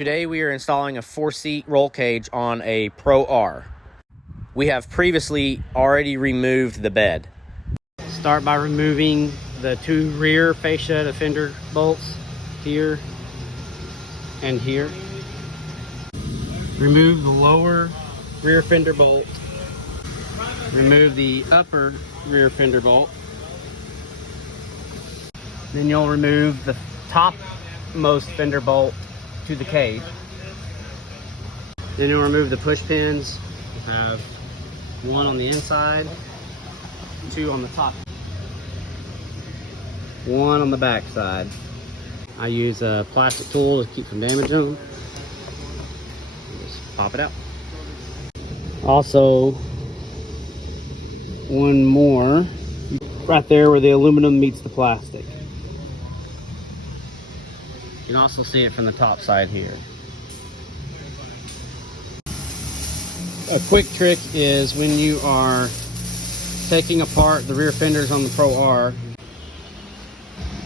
Today we are installing a 4-seat roll cage on a Pro R. We have previously already removed the bed. Start by removing the two rear fascia to fender bolts here and here. Remove the lower rear fender bolt. Remove the upper rear fender bolt. Then you'll remove the topmost fender bolt to the cage. Then you'll remove the push pins. You'll have one on the inside, two on the top, one on the back side. I use a plastic tool to keep from damaging them. Just pop it out. Also, one more right there where the aluminum meets the plastic. You can also see it from the top side here. A quick trick is when you are taking apart the rear fenders on the Pro R,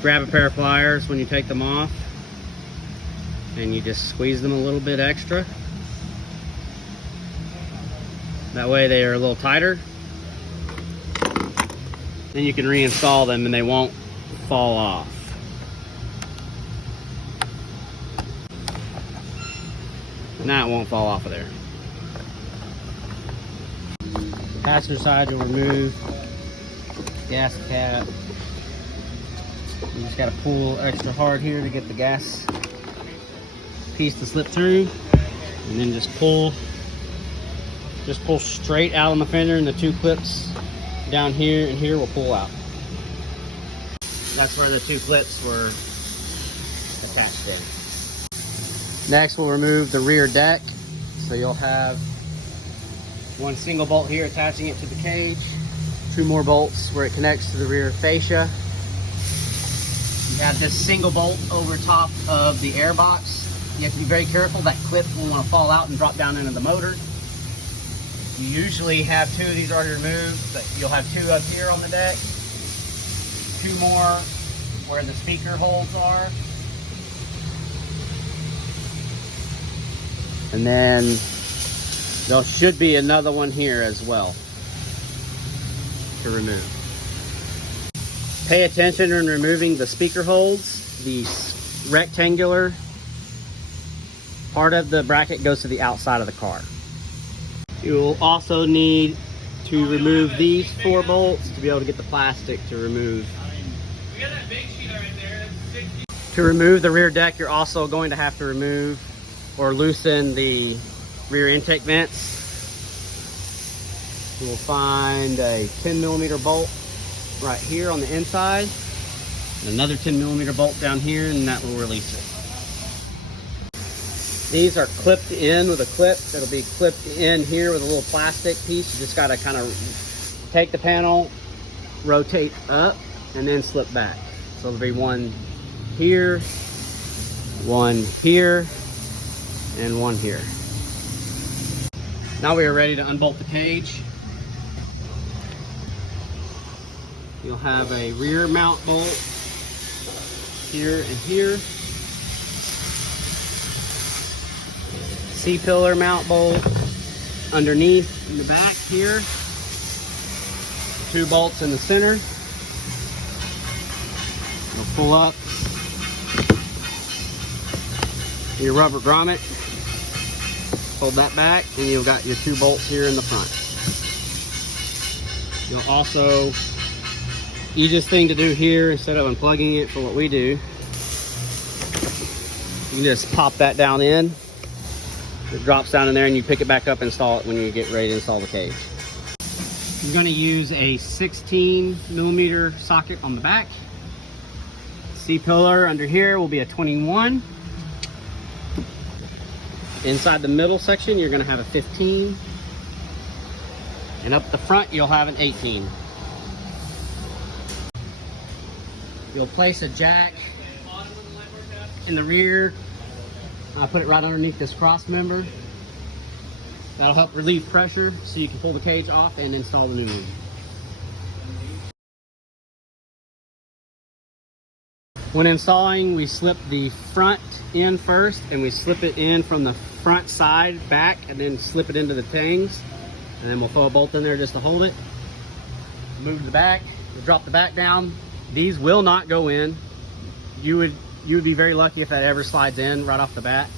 grab a pair of pliers when you take them off and you just squeeze them a little bit extra. That way they are a little tighter. Then you can reinstall them and they won't fall off. Now it won't fall off of there. Passenger side, you'll remove gas cap. You just got to pull extra hard here to get the gas piece to slip through, and then just pull straight out on the fender, and the two clips down here and here will pull out. That's where the two clips were attached in. Next, we'll remove the rear deck. So you'll have one single bolt here attaching it to the cage, two more bolts where it connects to the rear fascia. You have this single bolt over top of the air box. You have to be very careful. That clip will want to fall out and drop down into the motor. You usually have two of these already removed, but you'll have two up here on the deck, two more where the speaker holes are. And then there should be another one here as well to remove. Pay attention when removing the speaker holes. The rectangular part of the bracket goes to the outside of the car. You will also need to remove these 4 bolts to be able to get the plastic to remove. To remove the rear deck, you're also going to have to remove or loosen the rear intake vents. You will find a 10mm bolt right here on the inside, and another 10mm bolt down here, and that will release it. These are clipped in with a clip that'll be clipped in here with a little plastic piece. You just got to kind of take the panel, rotate up, and then slip back. So there'll be one here, and one here. Now we are ready to unbolt the cage. You'll have a rear mount bolt here and here. C-pillar mount bolt underneath in the back here. 2 bolts in the center. You'll pull up your rubber grommet. Hold that back, and you've got your 2 bolts here in the front. You'll also, easiest thing to do here, instead of unplugging it for what we do, you can just pop that down in. It drops down in there, and you pick it back up and install it when you get ready to install the cage. You're going to use a 16mm socket on the back. C-pillar under here will be a 21. Inside the middle section, you're going to have a 15. And up the front, you'll have an 18. You'll place a jack in the rear. I'll put it right underneath this cross member. That'll help relieve pressure so you can pull the cage off and install the new one. When installing, we slip the front in first, and we slip it in from the front side back, and then slip it into the tangs. And then we'll throw a bolt in there just to hold it. Move to the back, we'll drop the back down. These will not go in. You would be very lucky if that ever slides in right off the bat.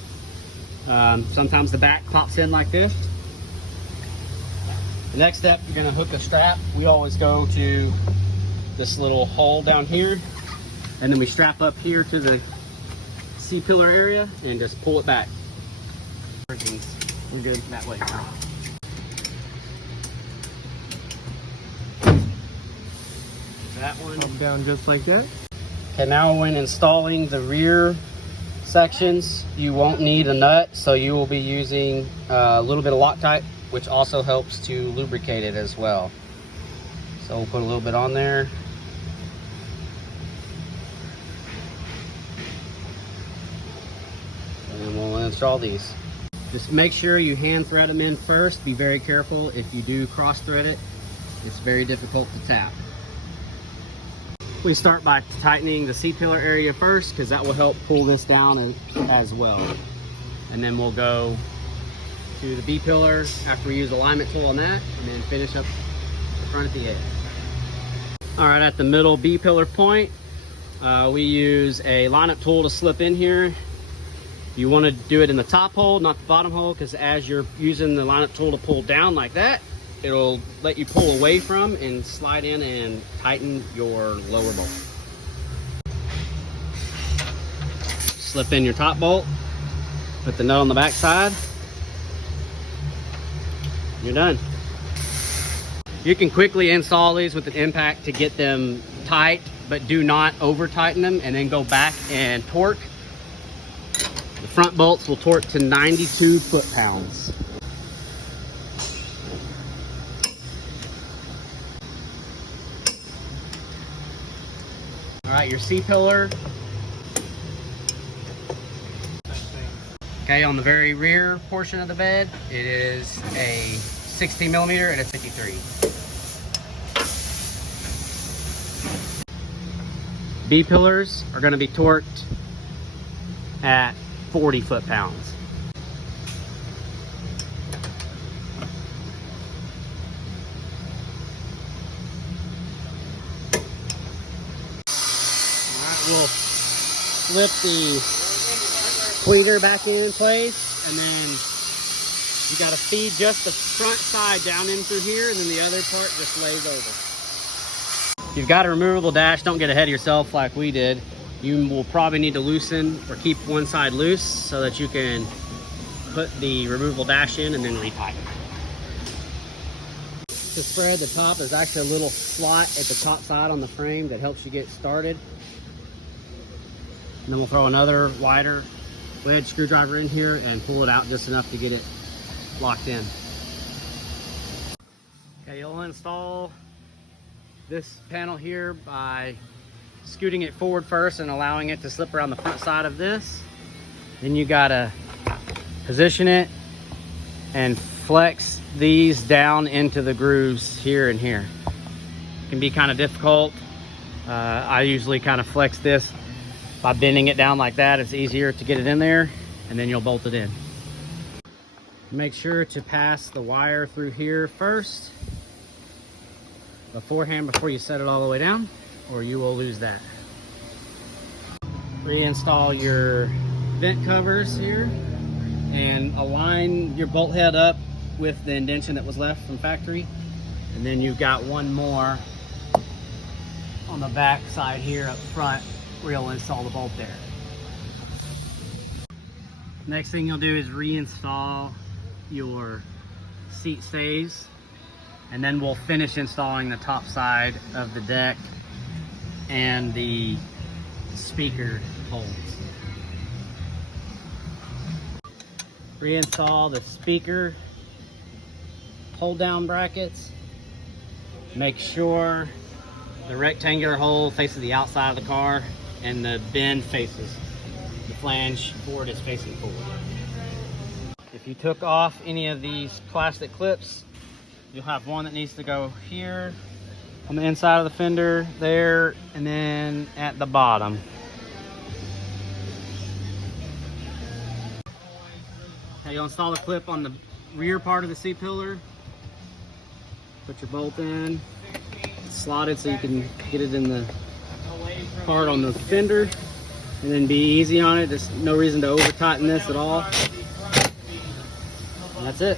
Sometimes the back pops in like this. The next step, you're gonna hook the strap. We always go to this little hole down here, and then we strap up here to the C-pillar area and just pull it back. We're good that way. That one Up down just like that. Okay, now when installing the rear sections, you won't need a nut, so you will be using a little bit of Loctite, which also helps to lubricate it as well. So we'll put a little bit on there. And we'll install these. Just make sure you hand thread them in first. Be very careful. If you do cross thread it, it's very difficult to tap. We start by tightening the C-pillar area first, because that will help pull this down as well. And then we'll go to the B-pillar after we use the alignment tool on that, and then finish up the front at the edge. All right, at the middle B-pillar point, we use a lineup tool to slip in here. You want to do it in the top hole, not the bottom hole, because as you're using the lineup tool to pull down like that, it'll let you pull away from and slide in and tighten your lower bolt. Slip in your top bolt, put the nut on the back side. You're done. You can quickly install these with an impact to get them tight, but do not over tighten them, and then go back and torque. The front bolts will torque to 92 foot-pounds. All right, your C-pillar. Okay, on the very rear portion of the bed, it is a 16 millimeter and a 53. B-pillars are going to be torqued at 40 foot-pounds. We'll slip the tweeter back in place, and then you got to feed just the front side down in through here, and then the other part just lays over. If you've got a removable dash, don't get ahead of yourself like we did. You will probably need to loosen or keep one side loose so that you can put the removable dash in and then retighten. To spread the top, there's actually a little slot at the top side on the frame that helps you get started. And then we'll throw another wider wedge screwdriver in here and pull it out just enough to get it locked in. Okay, you'll install this panel here by scooting it forward first and allowing it to slip around the front side of this. Then you gotta position it and flex these down into the grooves here and here. It can be kind of difficult. I usually kind of flex this by bending it down like that. It's easier to get it in there, and then you'll bolt it in. Make sure to pass the wire through here first beforehand before you set it all the way down, or you will lose that. Reinstall your vent covers here and align your bolt head up with the indentation that was left from factory, and then you've got one more on the back side here up front where you'll install the bolt there. Next thing you'll do is reinstall your seat stays, and then we'll finish installing the top side of the deck and the speaker holes. Reinstall the speaker hold down brackets. Make sure the rectangular hole faces the outside of the car and the bend faces, the flange board is facing forward. If you took off any of these plastic clips, you'll have one that needs to go here on the inside of the fender there, and then at the bottom. Now you'll install the clip on the rear part of the C-pillar. Put your bolt in. It's slotted so you can get it in the part on the fender. And then be easy on it. There's no reason to over tighten this at all. And that's it.